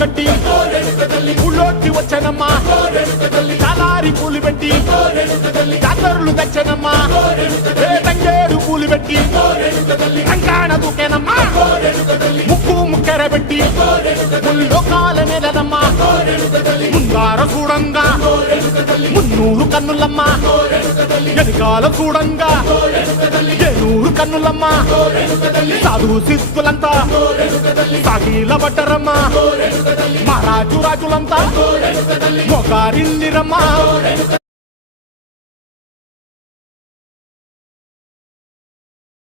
కట్టి ఊళ్ళోకి వచ్చానమ్మా చాలారి పూలు పెట్టి జాతరులు తెచ్చానమ్మా తంగేడు పూలు పెట్టి రంగాణ దూకేనమ్మా ముక్కు ముక్కెర పెట్టి ముల్లోకాల నెలనమ్మా ముందార చూడంగా మున్నూరు కన్నులమ్మ ఎనకాల చూడంగా ఏనూరు కన్నులమ్మ సాధు సిద్ధులంతా సాగిల పడ్డరమ్మ మహారాజు రాజులంతా మొగారిల్లిరమ్మ